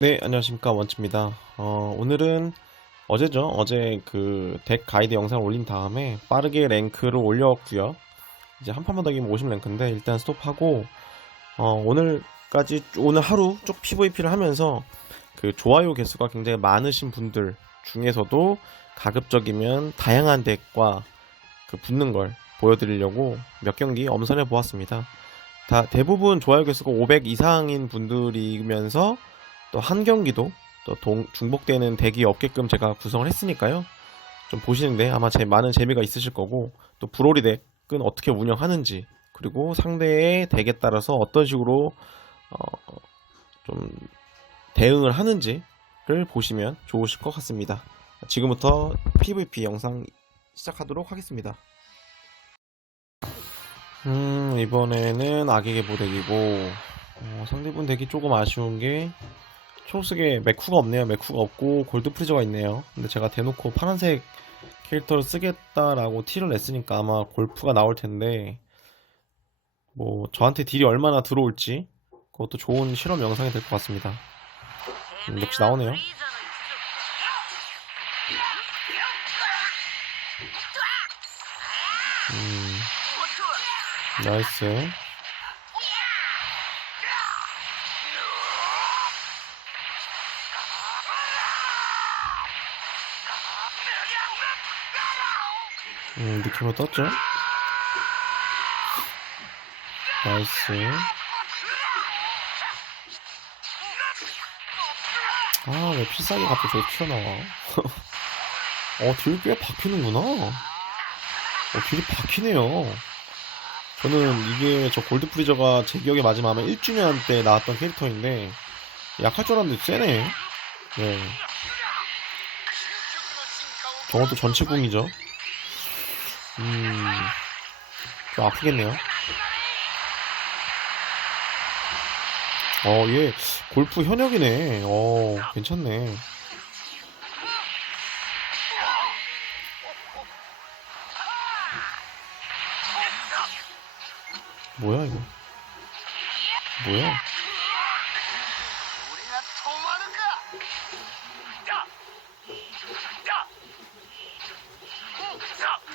네, 안녕하십니까. 원치입니다. 어, 오늘은 어제죠. 어제 그 덱 가이드 영상을 올린 다음에 빠르게 랭크를 올렸고요. 이제 한 판만 더 기면 50 랭크인데 일단 스톱하고 어, 오늘까지 오늘 하루 쭉 PVP를 하면서 그 좋아요 개수가 굉장히 많으신 분들 중에서도 가급적이면 다양한 덱과 그 붙는 걸 보여드리려고 몇 경기 엄선해 보았습니다. 다 대부분 좋아요 개수가 500 이상인 분들이면서 또 한 경기도 또 동- 중복되는 덱이 없게끔 제가 구성을 했으니까요. 좀 보시는데 아마 제 많은 재미가 있으실 거고 또 브로리 덱은 어떻게 운영하는지 그리고 상대의 덱에 따라서 어떤 식으로 어, 좀 대응을 하는지를 보시면 좋으실 것 같습니다. 지금부터 PVP 영상 시작하도록 하겠습니다. 음, 이번에는 악의 계보 덱이고 어, 상대분 덱이 조금 아쉬운 게 초록색에 메쿠가 없네요. 메쿠가 없고 골드 프리저가 있네요. 근데 제가 대놓고 파란색 캐릭터를 쓰겠다라고 티를 냈으니까 아마 골프가 나올 텐데 뭐 저한테 딜이 얼마나 들어올지 그것도 좋은 실험 영상이 될 것 같습니다. 음, 역시 나오네요. 음, 나이스. 음, 느낌으로 떴죠? 나이스. 아, 왜 필살기 갑자기 저기 튀어나와? 어, 딜꽤 박히는구나. 어, 딜이 박히네요. 저는 이게 저 골드 프리저가 제 기억에 아마 1주년 때 나왔던 캐릭터인데, 약할 줄 알았는데 세네. 네. 저것도 전체궁이죠. 음, 좀 아프겠네요. 어, 얘 골프 현역이네. 어, 괜찮네. 뭐야, 이거? 뭐야?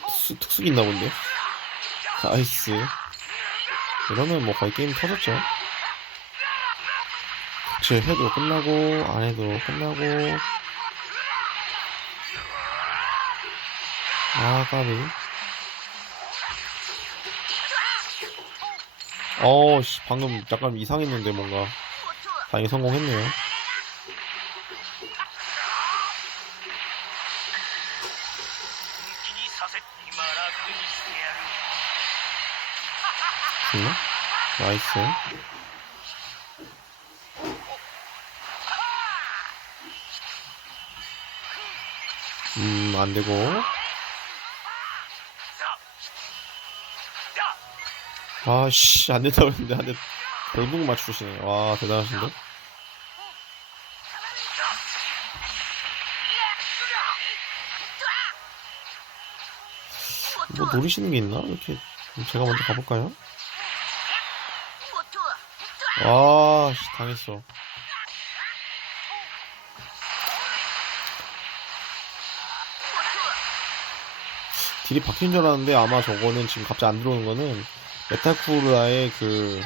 수, 특수기 있나 본데? 나이스. 이러면 뭐 거의 게임 터졌죠. 그치, 해도 끝나고, 안 해도 끝나고. 아, 까비. 어, 씨, 방금 약간 이상했는데, 뭔가. 다행히 성공했네요. 이 사세 이마라 그니스야 응? 나이스. 음, 안 되고. 아씨, 안 된다고 했는데, 안 돼. 결국 맞추시네. 와, 대단하신데? 뭐 노리시는 게 있나? 이렇게, 제가 먼저 가볼까요? 와, 씨, 당했어. 딜이 박힌 줄 알았는데 아마 저거는 지금 갑자기 안 들어오는 거는 메타쿠라의 그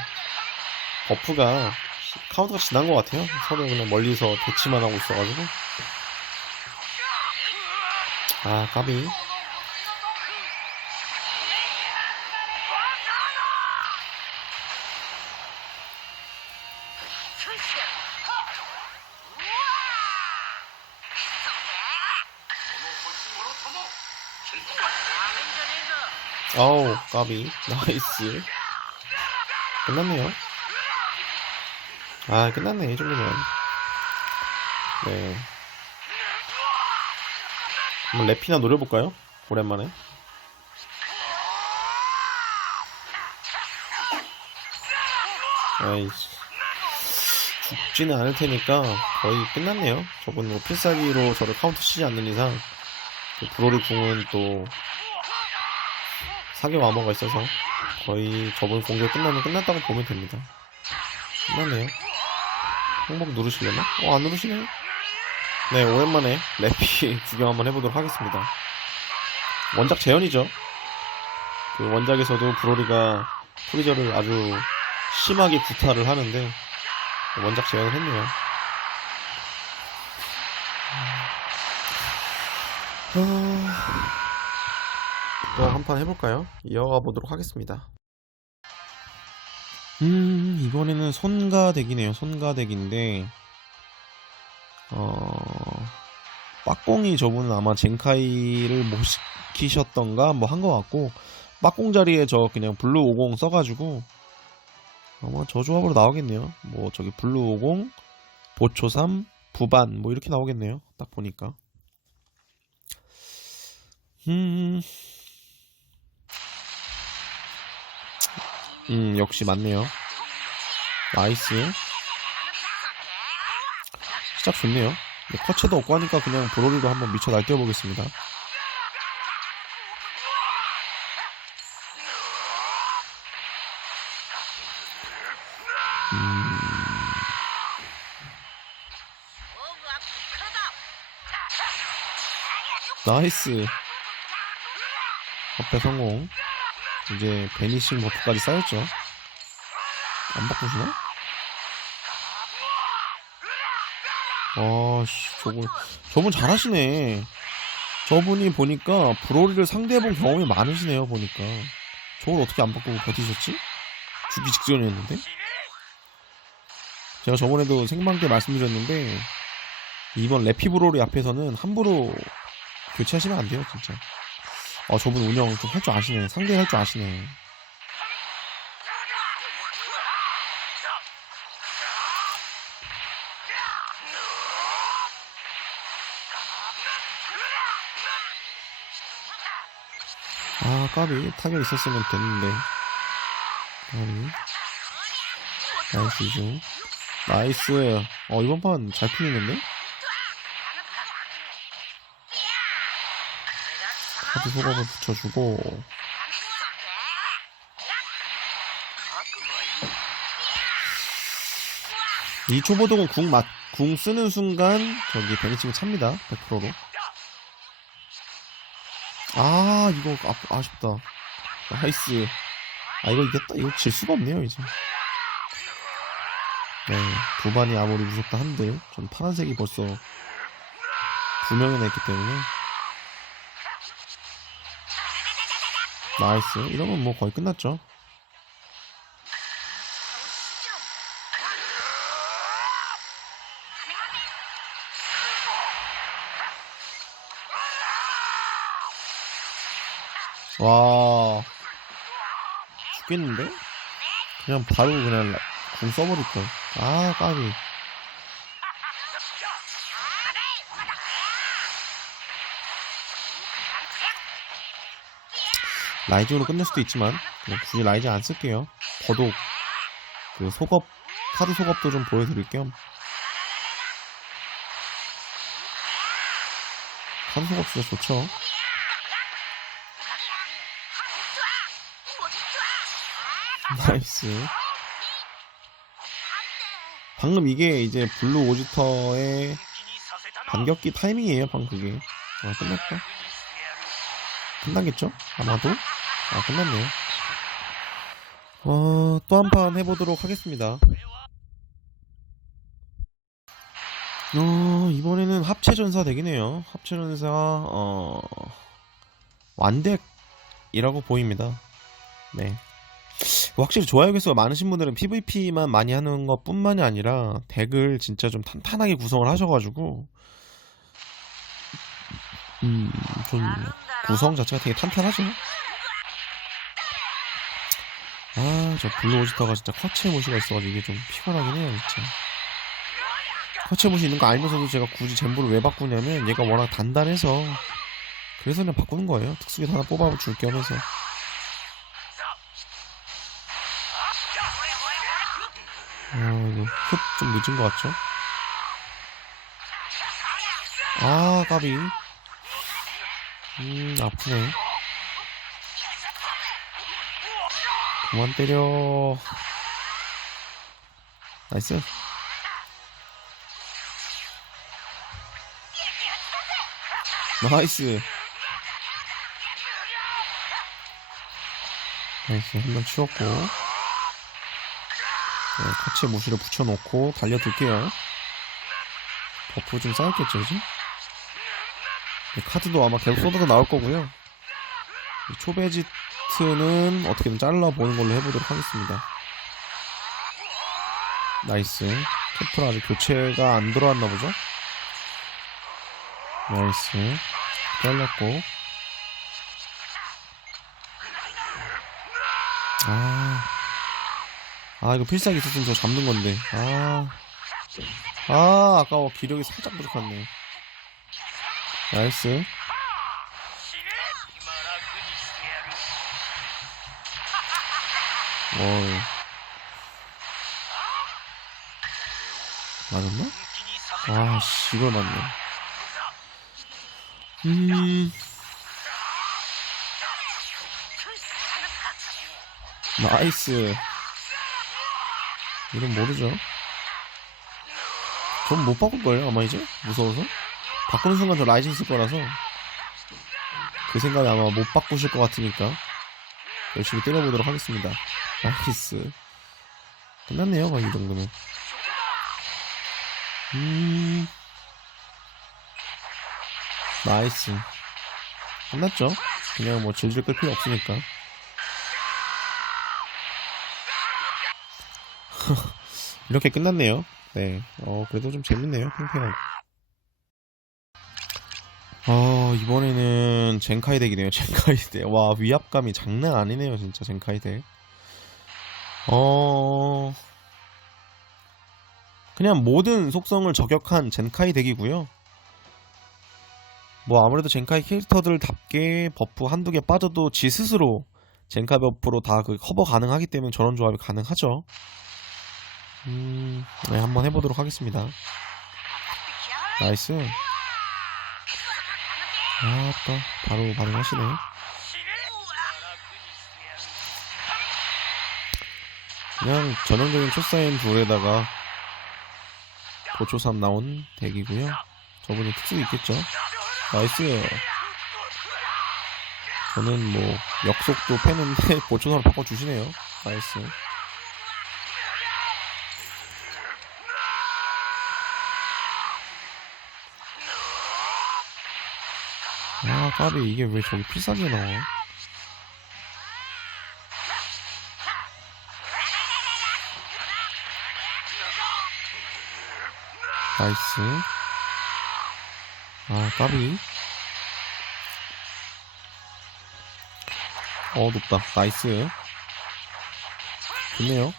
버프가 카운터가 지난 것 같아요. 서로 그냥 멀리서 대치만 하고 있어가지고. 아, 까비. 아우, 까비. 나이스. 끝났네요. 아, 끝났네. 이 정도면. 네. 한번 랩이나 노려볼까요? 오랜만에. 아이씨. 죽지는 않을 테니까 거의 끝났네요. 저분 뭐 필살기로 저를 카운터 치지 않는 이상 그 브로리 궁은 또 사기 와머가 있어서 거의 저번 공격 끝나면 끝났다고 보면 됩니다. 끝났네요. 항복 누르시려나? 어, 안 누르시네. 네, 오랜만에 래피 구경 한번 해보도록 하겠습니다. 원작 재현이죠. 그 원작에서도 브로리가 프리저를 아주 심하게 구타를 하는데 원작 재현을 했네요. 또한판 해볼까요? 이어가 보도록 하겠습니다. 음, 이번에는 손가덱이네요. 손가덱인데, 어, 빠꽁이 저분은 아마 젠카이를 못 시키셨던가 뭐 한 것 같고, 빠꽁 자리에 저 그냥 블루 50 써가지고, 아마 저 조합으로 나오겠네요. 뭐 저기 블루 50, 보초 3, 부반 뭐 이렇게 나오겠네요. 딱 보니까. 음, 음, 역시 맞네요. 나이스. 시작 좋네요. 뭐 커체도 없고 하니까 그냥 브로리로 한번 미쳐 날뛰어보겠습니다. 음, 나이스. 법배 성공. 이제 베니싱 버프까지 쌓였죠. 안 바꾸시나? 아, 씨, 저분, 저분 잘하시네. 저분이 보니까 브로리를 상대해본 경험이 많으시네요, 보니까. 저걸 어떻게 안 바꾸고 버티셨지? 죽기 직전이었는데? 제가 저번에도 생방 때 말씀드렸는데, 이번 레피 브로리 앞에서는 함부로 교체하시면 안 돼요, 진짜. 어, 저분 운영 좀 할 줄 아시네. 상대 할 줄 아시네. 아, 까비. 타격 있었으면 됐는데. 까비. 나이스 죠. 나이스. 어, 이번 판 잘 풀리는데? 카드 소각을 붙여주고. 이 초보동은 궁 맞, 궁 쓰는 순간, 저기, 베니칭이 찹니다. 100%로. 아, 이거, 아, 아쉽다. 나이스. 아, 이거 이겼다. 이거 질 수가 없네요, 이제. 네, 두반이 아무리 무섭다 한들, 전 파란색이 벌써 두 명이나 있기 때문에. 나이스. 이러면 뭐 거의 끝났죠. 와. 죽겠는데? 그냥 바로 그냥 라- 궁 써버릴 걸. 아, 까비. 라이징으로 끝낼 수도 있지만 굳이 라이징 안 쓸게요. 더더욱 그 속업 카드 속업도 좀 보여드릴 겸 카드 속업 진짜 좋죠. 나이스. 방금 이게 이제 블루 오지터의 반격기 타이밍이에요, 방금 그게. 아, 끝났다. 끝나겠죠? 아마도? 아, 끝났네요. 어, 또 한 판 해보도록 하겠습니다. 어, 이번에는 합체전사 덱이네요. 합체전사, 어, 완덱이라고 보입니다. 네. 확실히 좋아요 개수가 많으신 분들은 PVP만 많이 하는 것 뿐만이 아니라 덱을 진짜 좀 탄탄하게 구성을 하셔가지고, 음, 좀 구성 자체가 되게 탄탄하죠. 저 블루 오지터가 진짜 커체 모시가 있어가지고 이게 좀 피곤하긴 해요, 진짜. 커체 모시 있는 거 알면서도 제가 굳이 젠보를 왜 바꾸냐면 얘가 워낙 단단해서 그래서 그냥 바꾸는 거예요. 특수기 하나 뽑아줄 겸 해서. 아, 이거 흡좀 늦은 것 같죠? 아, 까비. 음, 아프네. 그만 때려. 나이스. 나이스. 나이스. 한 번 치웠고. 네, 터치 무시를 붙여놓고 달려들게요. 버프 좀 쌓였겠죠, 이제? 네, 카드도 아마 계속 쏟아져 나올 거고요. 초배지 트는 어떻게든 잘라보는 걸로 해보도록 하겠습니다. 나이스. 캠프는 아직 교체가 안 들어왔나 보죠? 나이스. 잘렸고. 아. 아, 이거 필살기 있었으면 저 잡는 건데. 아. 아, 아까워. 기력이 살짝 부족했네. 나이스. 어. 맞았나? 와, 씨, 이걸 맞네. 음. 나이스. 이름 모르죠? 전 못 바꿀 거예요, 아마 이제? 무서워서? 바꾸는 순간 저 라이징 쓸 거라서. 그 생각에 아마 못 바꾸실 것 같으니까. 열심히 때려보도록 하겠습니다. 나이스. 끝났네요, 거의 이 정도면. 음. 나이스. 끝났죠? 그냥 뭐 질질 끌 필요 없으니까. 이렇게 끝났네요. 네. 어, 그래도 좀 재밌네요. 팽팽하고. 어, 이번에는 젠카이 덱이네요. 젠카이 덱. 와, 위압감이 장난 아니네요. 진짜 젠카이 덱. 어, 그냥 모든 속성을 저격한 젠카이 덱이고요. 뭐 아무래도 젠카이 캐릭터들답게 버프 한두 개 빠져도 지 스스로 젠카 버프로 다 그 커버 가능하기 때문에 저런 조합이 가능하죠. 음, 네, 한번 해보도록 하겠습니다. 나이스. 아, 또 바로 반응하시네. 그냥 전형적인 초사인 둘에다가 보초3 나온 덱이고요. 저분이 특수도 있겠죠. 나이스. 저는 뭐 역속도 패는데 보초삼으로 바꿔주시네요. 나이스. 아 까비 이게 왜 저기 필살기가 나와? 나이스. 아, 까비. 어, 높다. 나이스. 좋네요.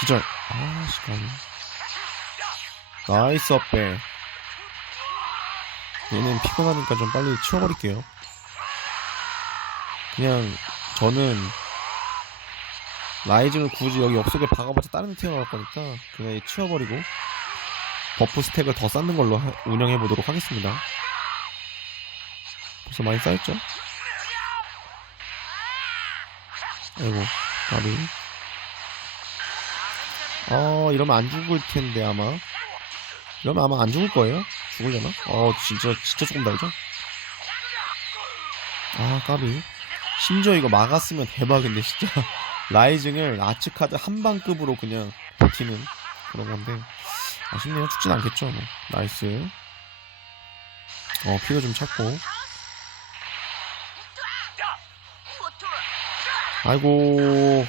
기절. 아, 시간. 나이스 업배. 얘는 피곤하니까 좀 빨리 치워버릴게요. 그냥, 저는, 라이징을 굳이 여기 옆속에 박아봤자 다른 데 튀어나올 거니까 그냥 얘 치워버리고 버프 스택을 더 쌓는 걸로 하- 운영해보도록 하겠습니다 벌써 많이 쌓였죠? 아이고 나비 어 이러면 안 죽을 텐데 아마 이러면 아마 안 죽을 거예요 죽으려나? 어 진짜 진짜 조금 다르죠? 아 까비 심지어 이거 막았으면 대박인데 진짜 라이징을 아츠카드 한방급으로 그냥 버티는 그런 건데 아쉽네요. 죽진 않겠죠 뭐. 나이스. 어 피가 좀 찼고. 아이고.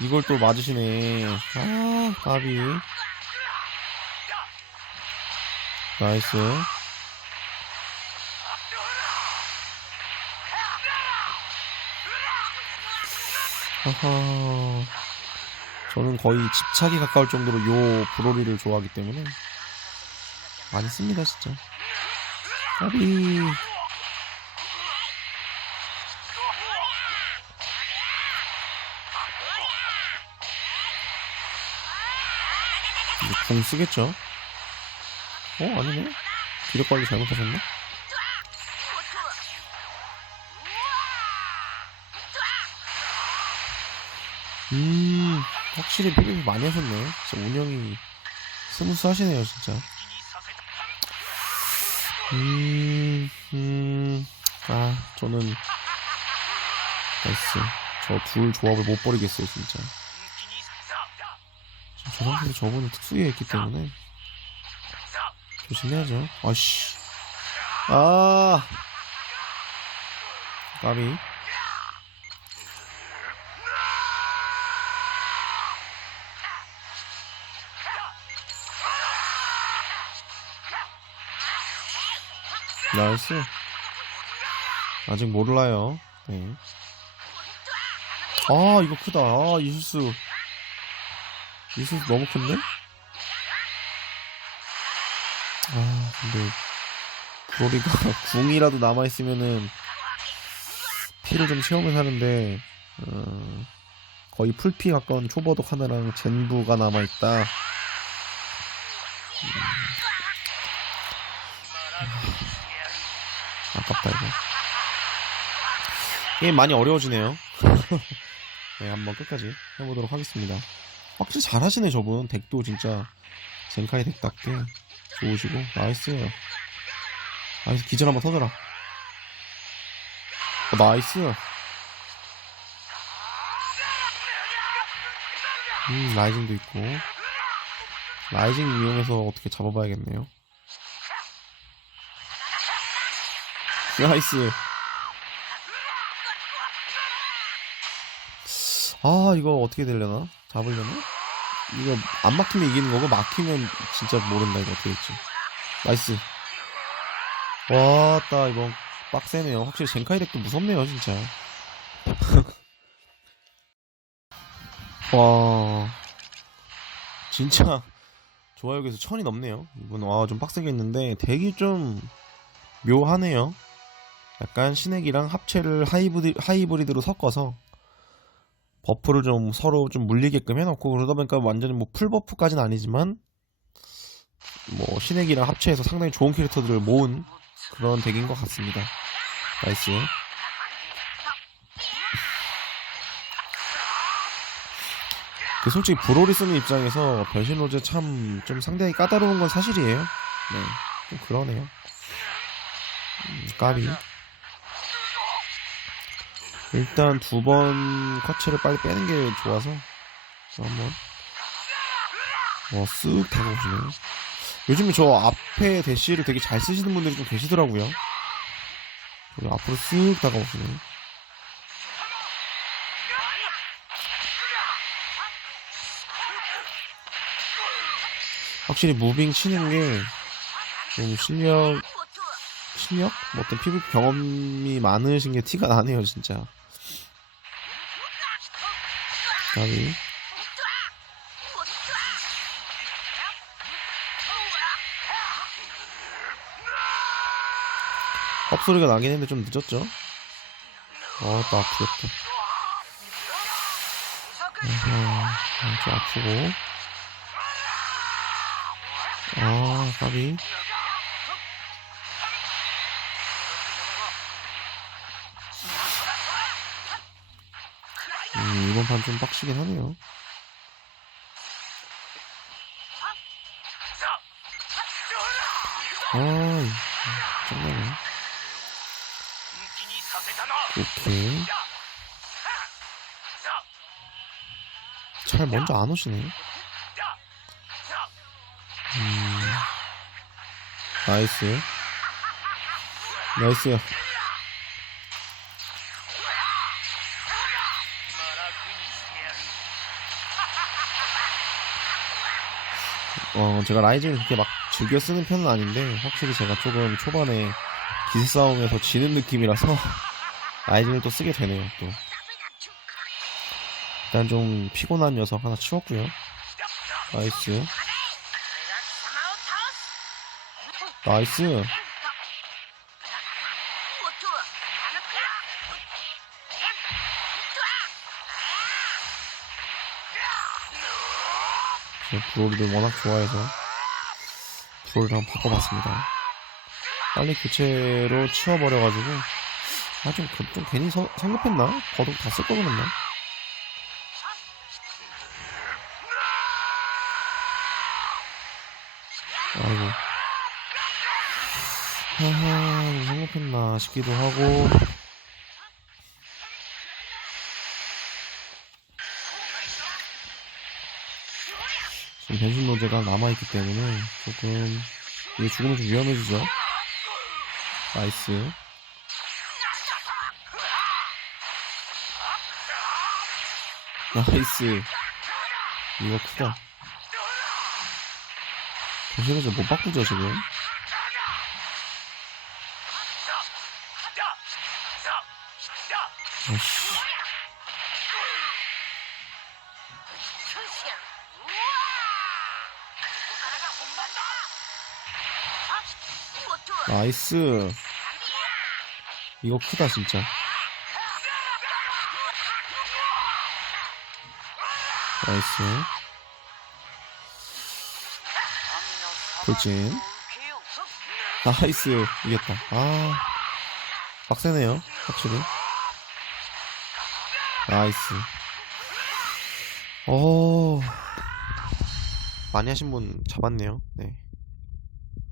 이걸 또 맞으시네. 아 까비. 나이스 하하. 저는 거의 집착이 가까울 정도로 요 브로리를 좋아하기 때문에 많이 씁니다 진짜. 까비. 이제 궁 쓰겠죠? 어 아니네. 기력 관리 잘못하셨네. 음, 확실히 빌립이 많이 하셨네. 진짜 운영이 스무스 하시네요, 진짜. 음, 음, 아, 저는, 나이스. 저 둘 조합을 못 버리겠어요, 진짜. 저 상태에서 저거는 특수에 있기 때문에. 조심해야죠. 아씨. 아! 까비. 나이스. 아직 몰라요. 네. 아, 이거 크다. 아, 이 실수. 이 실수 너무 큰데? 아, 근데, 브로리가 궁이라도 남아있으면은, 피를 좀 채우면 하는데, 어, 거의 풀피 가까운 초버독 하나랑 젠부가 남아있다. 음. 아깝다, 이거. 게임 많이 어려워지네요. 네, 한번 끝까지 해보도록 하겠습니다. 확실히 잘하시네, 저분. 덱도 진짜, 젠카이 덱답게 좋으시고, 나이스예요. 나이스, 기절 한번 터져라. 어, 나이스. 음, 라이징도 있고. 라이징 이용해서 어떻게 잡아봐야겠네요. 나이스. 아, 이거 어떻게 되려나? 잡으려나? 이거 안 막히면 이기는 거고, 막히면 진짜 모른다, 이거 어떻게 될지. 나이스. 와따, 이거 빡세네요. 확실히 젠카이 덱도 무섭네요, 진짜. 와. 진짜, 좋아요에서 천이 넘네요. 이분, 와, 좀 빡세게 했는데, 덱이 좀 묘하네요. 약간 신액이랑 합체를 하이브리, 하이브리드로 섞어서, 버프를 좀 서로 좀 물리게끔 해놓고 그러다 보니까 완전히 뭐 풀버프까지는 아니지만 뭐 신액이랑 합체해서 상당히 좋은 캐릭터들을 모은 그런 덱인 것 같습니다. 나이스. 그 솔직히 브로리 쓰는 입장에서 변신 로제 참 좀 상당히 까다로운 건 사실이에요. 네, 좀 그러네요. 음, 까비. 일단 두 번 커치를 빨리 빼는 게 좋아서. 저 한번. 와쓱 다가오시네요. 요즘에 저 앞에 대시를 되게 잘 쓰시는 분들이 좀 계시더라고요. 앞으로 쓱 다가오시네요. 확실히 무빙 치는 게 좀 실력 실력? 뭐 어떤 피부 경험이 많으신 게 티가 나네요 진짜 까비 컵소리가 나긴 했는데 좀 늦었죠? 어, 또 아프겠다. 어, 좀 아프고. 아, 까비. 음, 이번 판 좀 빡시긴 하네요. 아이, 장난해. 오케이. 잘 먼저 안 오시네. 음, 나이스. 나이스야. 어, 제가 라이징을 그렇게 막 즐겨 쓰는 편은 아닌데, 확실히 제가 조금 초반에 기세 싸움에서 지는 느낌이라서, 라이징을 또 쓰게 되네요, 또. 일단 좀 피곤한 녀석 하나 치웠고요 나이스. 나이스. 브로리를 워낙 좋아해서 브로리를 한번 바꿔봤습니다. 빨리 교체로 치워버려가지고 아 좀 좀 괜히 서, 성급했나? 버독 다 쓸거 그랬나? 아이고. 하하, 이거 성공했나 싶기도 하고. 지금 변신 노제가 남아있기 때문에 조금, 이게 죽으면 좀 위험해지죠? 나이스. 나이스. 이거 크다. 변신노제 못 바꾸죠, 지금? 아이씨. 나이스. 이거 크다, 진짜. 나이스. 돌진. 나이스. 이겼다. 아. 빡세네요. 확실히. 나이스. 오. 많이 하신 분 잡았네요. 네.